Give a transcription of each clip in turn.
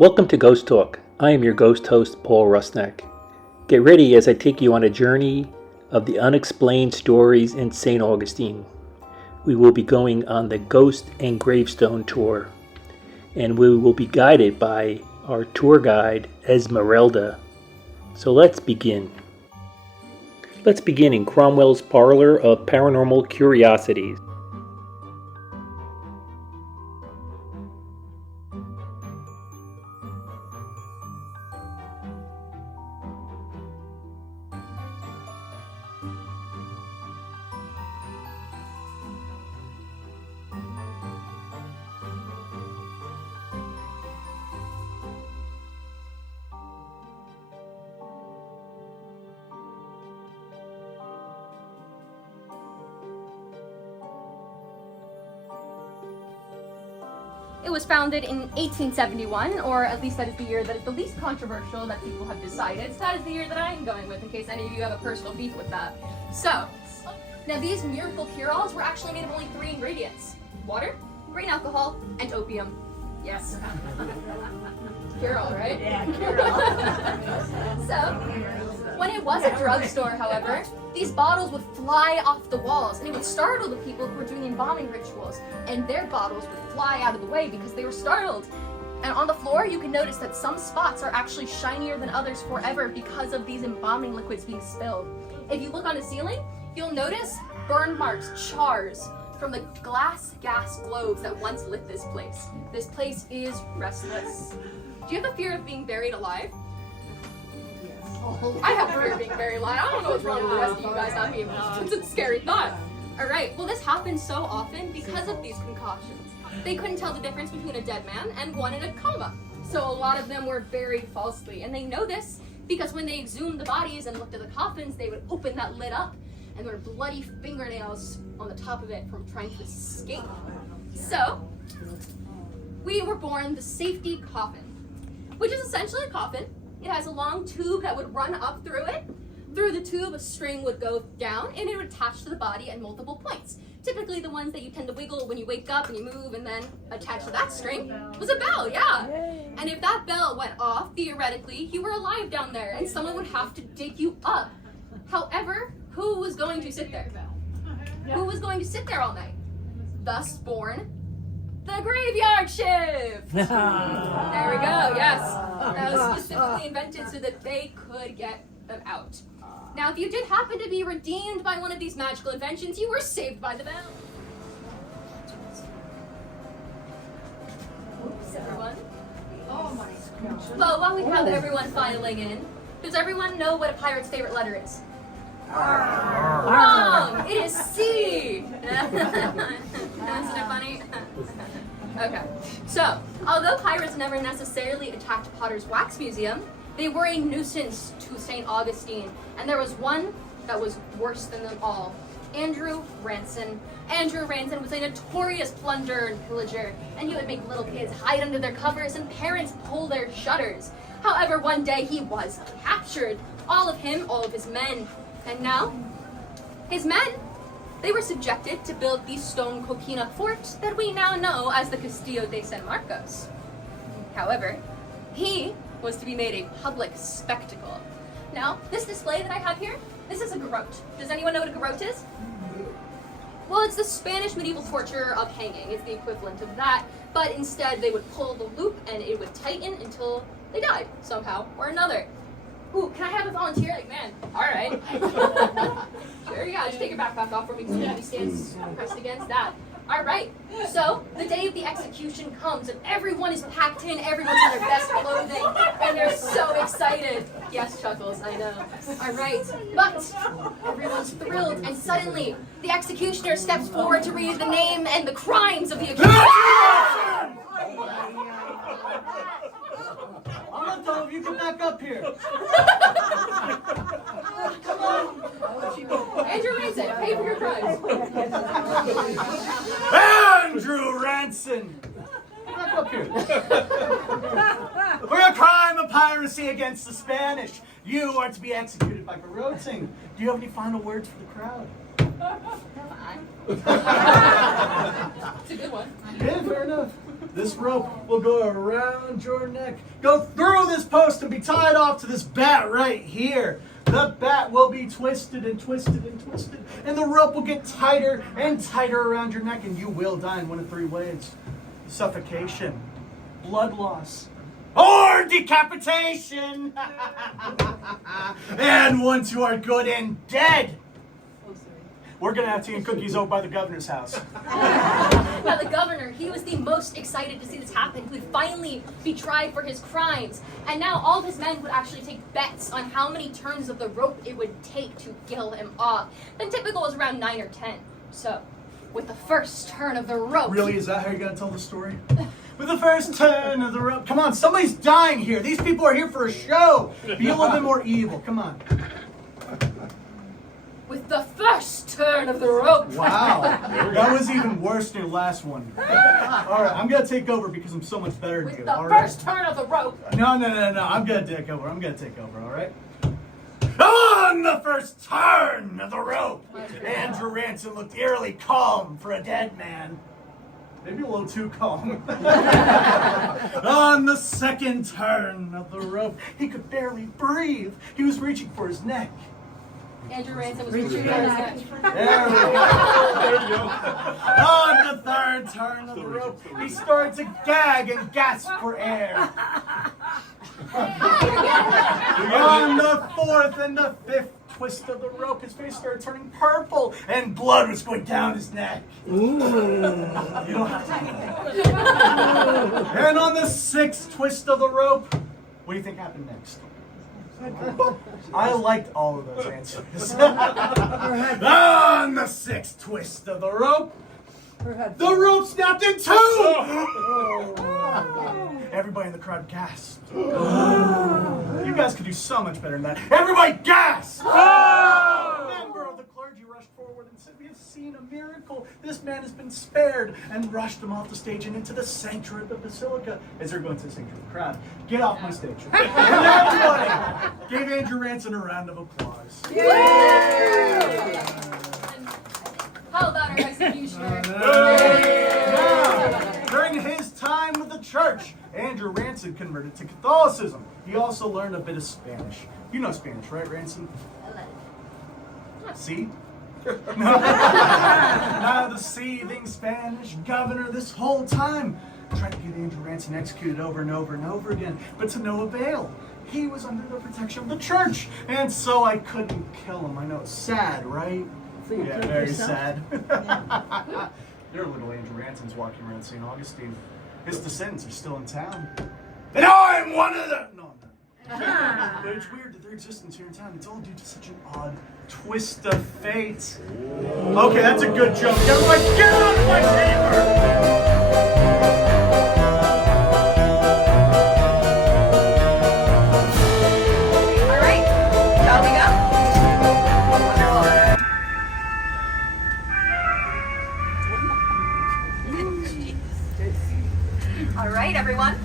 Welcome to Ghost Talk. I am your ghost host, Paul Rusnak. Get ready as I take you on a journey of the unexplained stories in St Augustine. We will be going on the Ghosts and Gravestones Tour, and we will be guided by our tour guide, Esmeralda. So let's begin. Let's begin in Cromwell's Parlor of Paranormal Curiosities. It was founded in 1871, or at least that is the year that is the least controversial that people have decided. So that is the year that I am going with, in case any of you have a personal beef with that. So, now these miracle cure-alls were actually made of only 3 ingredients: water, grain alcohol, and opium. Yes. Cure-all, right? Yeah, cure-all. So, when it was a drugstore, however, these bottles would fly off the walls, and it would startle the people who were doing the embalming rituals, and their bottles would fly out of the way because they were startled. And on the floor, you can notice that some spots are actually shinier than others forever because of these embalming liquids being spilled. If you look on the ceiling, you'll notice burn marks, chars, from the glass gas globes that once lit this place. This place is restless. Do you have the fear of being buried alive? I have fear of being buried alive. I don't know what's wrong with the rest of you guys, not me. It's a scary thought. Alright, well this happens so often because of these concoctions. They couldn't tell the difference between a dead man and one in a coma. So a lot of them were buried falsely. And they know this because when they exhumed the bodies and looked at the coffins, they would open that lid up and there were bloody fingernails on the top of it from trying to escape. So, we were born the safety coffin, which is essentially a coffin. It has a long tube that would run up through it. Through the tube, a string would go down and it would attach to the body at multiple points. Typically the ones that you tend to wiggle when you wake up and you move, and then attached to that string was a bell, yeah. And if that bell went off, theoretically, you were alive down there and someone would have to dig you up. However, who was going to sit there? Who was going to sit there all night? Thus born the graveyard shift! There we go, yes. That was specifically invented so that they could get them out. Now, if you did happen to be redeemed by one of these magical inventions, you were saved by the bell. Oops, everyone. Oh my gosh. Well, while we have everyone filing in, does everyone know what a pirate's favorite letter is? Wrong! It is C! Isn't it funny? Okay, so, although pirates never necessarily attacked Potter's Wax Museum, they were a nuisance to St. Augustine, and there was one that was worse than them all. Andrew Ranson. Andrew Ranson was a notorious plunderer and pillager, and he would make little kids hide under their covers and parents pull their shutters. However, one day he was captured. All of him, all of his men. And now, his men, they were subjected to build the stone coquina fort that we now know as the Castillo de San Marcos. However, he was to be made a public spectacle. Now, this display that I have here, this is a garrote. Does anyone know what a garrote is? Well, it's the Spanish medieval torture of hanging. It's the equivalent of that, but instead they would pull the loop and it would tighten until they died, somehow or another. Ooh, can I have a volunteer? Like, man, all right. Sure, yeah, just take your backpack off for me because he stands pressed against that. All right, so the day of the execution comes and everyone is packed in, everyone's in their best clothing, and they're so excited. Yes, Chuckles, I know. All right, but everyone's thrilled, and suddenly the executioner steps forward to read the name and the crimes of the accused. I'm not telling if you come back up here. Come on. Andrew Ranson, pay for your crimes. Andrew Ranson. Come back up here. For your crime of piracy against the Spanish, you are to be executed by garroting. Do you have any final words for the crowd? It's a good one. Yeah, fair enough. This rope will go around your neck, go through this post, and be tied off to this bat right here. The bat will be twisted and twisted and twisted, and the rope will get tighter and tighter around your neck, and you will die in one of three ways: suffocation, blood loss, or decapitation. And once you are good and dead, we're gonna have tea and cookies over by the governor's house. Now the governor, he was the most excited to see this happen. He would finally be tried for his crimes. And now all of his men would actually take bets on how many turns of the rope it would take to kill him off. The typical was around 9 or 10. So, with the first turn of the rope... Really? Is that how you're gonna tell the story? With the first turn of the rope. Come on, somebody's dying here. These people are here for a show. Be a little bit more evil. Come on. With the first turn of the rope. Wow, that was even worse than your last one. All right, I'm gonna take over because I'm so much better than With you. the All right? first turn of the rope. No. I'm gonna take over. All right. On the first turn of the rope, Andrew Ransom looked eerily calm for a dead man. Maybe a little too calm. On the second turn of the rope, he could barely breathe. He was reaching for his neck. Andrew Ransom was reaching for his neck. There we go. On the third turn of the rope, he started to gag and gasp for air. On the fourth and the fifth twist of the rope, his face started turning purple and blood was going down his neck. You don't have to do that. And on the sixth twist of the rope, what do you think happened next? I liked all of those answers. On the sixth twist of the rope, the rope snapped in two! Everybody in the crowd gasped. You guys could do so much better than that. Everybody gasped! A member of the clergy rushed forward and said, "We have seen a miracle. This man has been spared," and rushed him off the stage and into the sanctuary of the basilica. As they're going to the sanctuary of the crowd, "Get off my stage." And everybody gave Andrew Ransom a round of applause. How about our executioner? Now, during his time with the church, Andrew Ransom converted to Catholicism. He also learned a bit of Spanish. You know Spanish, right, Ransom? See? Now the seething Spanish governor this whole time tried to get Andrew Ransom executed over and over and over again, but to no avail. He was under the protection of the church, and so I couldn't kill him. I know it's sad, right? Yeah, very sad. There are little Andrew Ransoms walking around St. Augustine. His descendants are still in town. And I'm one of them! No, I'm not. But it's weird that their existence here in town, it's all due to such an odd twist of fate. Okay, that's a good joke. Everybody, get out of my chamber! Alright, everyone.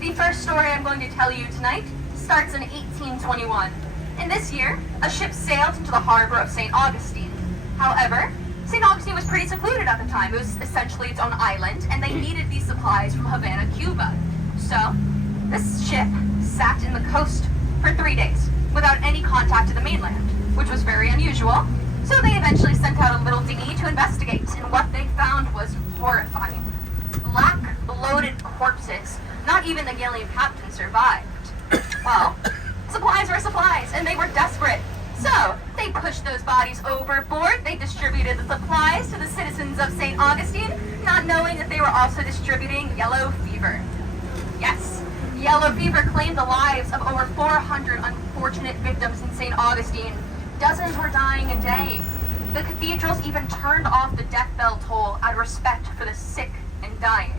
The first story I'm going to tell you tonight starts in 1821. In this year, a ship sailed into the harbor of St. Augustine. However, St. Augustine was pretty secluded at the time. It was essentially its own island, and they needed these supplies from Havana, Cuba. So, this ship sat in the coast for 3 days without any contact to the mainland, which was very unusual. So they eventually sent out a little dinghy to investigate, and what they found was horrifying. Black, bloated corpses. Not even the galleon captain survived. Well, supplies were supplies, and they were desperate. So, they pushed those bodies overboard, they distributed the supplies to the citizens of St. Augustine, not knowing that they were also distributing yellow fever. Yes, yellow fever claimed the lives of over 400 unfortunate victims in St. Augustine. Dozens were dying a day. The cathedrals even turned off the death bell toll out of respect for the sick and dying.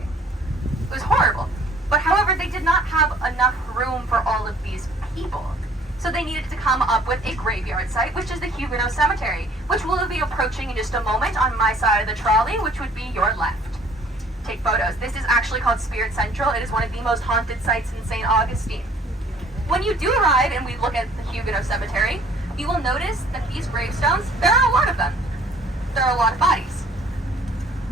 It was horrible. But however, they did not have enough room for all of these people. So they needed to come up with a graveyard site, which is the Huguenot Cemetery, which we'll be approaching in just a moment on my side of the trolley, which would be your left. Take photos. This is actually called Spirit Central. It is one of the most haunted sites in St. Augustine. When you do arrive and we look at the Huguenot Cemetery, you will notice that these gravestones, there are a lot of them. There are a lot of bodies.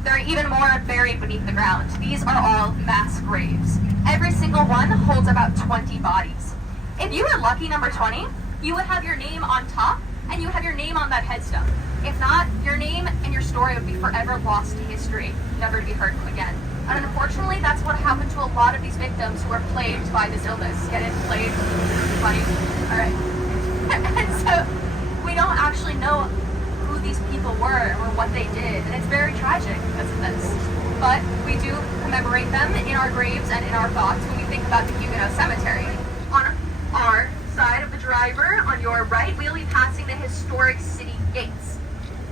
There are even more buried beneath the ground. These are all mass graves. Every single one holds about 20 bodies. If you were lucky number 20, you would have your name on top, and you would have your name on that headstone. If not, your name and your story would be forever lost to history, never to be heard from again. And unfortunately, that's what happened to a lot of these victims who were plagued by this illness. Get it? Plagued? Funny? Alright. And so, we don't actually know who these people were or what they did, and it's very tragic because of this. But we do commemorate them in our graves and in our thoughts when we think about the Huguenot Cemetery. On our side of the driver, on your right, we'll be passing the historic city gates.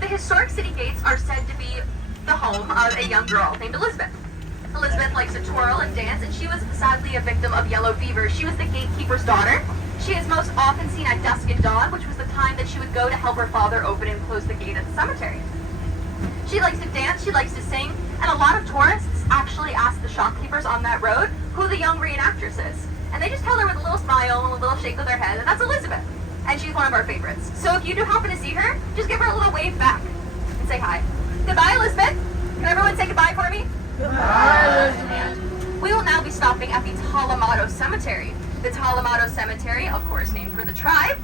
The historic city gates are said to be the home of a young girl named Elizabeth. Elizabeth likes to twirl and dance, and she was sadly a victim of yellow fever. She was the gatekeeper's daughter. She is most often seen at dusk and dawn, which was the time that she would go to help her father open and close the gate at the cemetery. She likes to dance, she likes to sing, and a lot of tourists actually ask the shopkeepers on that road who the young reenactress is. And they just tell her with a little smile and a little shake of their head, and that's Elizabeth. And she's one of our favorites. So if you do happen to see her, just give her a little wave back and say hi. Goodbye, Elizabeth. Can everyone say goodbye for me? Goodbye, Elizabeth. We will now be stopping at the Talamato Cemetery. The Talamato Cemetery, of course named for the tribe.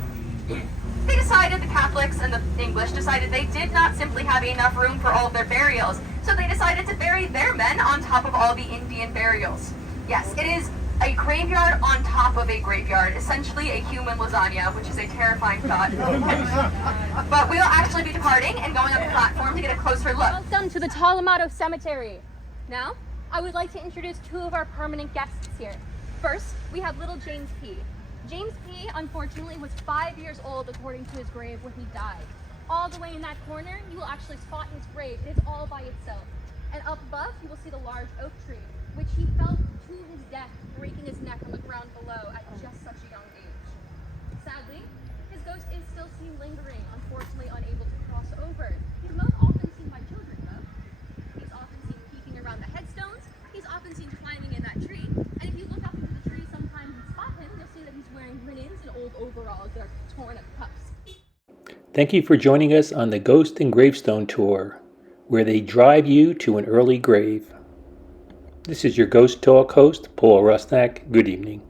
The Catholics and the English decided they did not simply have enough room for all of their burials, so they decided to bury their men on top of all the Indian burials. Yes, it is a graveyard on top of a graveyard, essentially a human lasagna, which is a terrifying thought. But we'll actually be departing and going up the platform to get a closer look. Welcome to the Talamato Cemetery. Now, I would like to introduce two of our permanent guests here. First, we have little James P. James P, unfortunately, was 5 years old according to his grave when he died. All the way in that corner, you will actually spot his grave. It is all by itself. And up above, you will see the large oak tree, which he fell to his death, breaking his neck on the ground below at just such a young age. Sadly, his ghost is still seen lingering, unfortunately unable to cross over. He's most often seen by children, though. He's often seen peeking around the headstones. He's often seen climbing in that tree. And if you look up into the tree sometimes and spot him, you'll see that he's wearing linens and old overalls that are torn at the cuffs. Thank you for joining us on the Ghosts and Gravestones Tour, where they drive you to an early grave. This is your Ghost Talk host, Paul Rusnak. Good evening.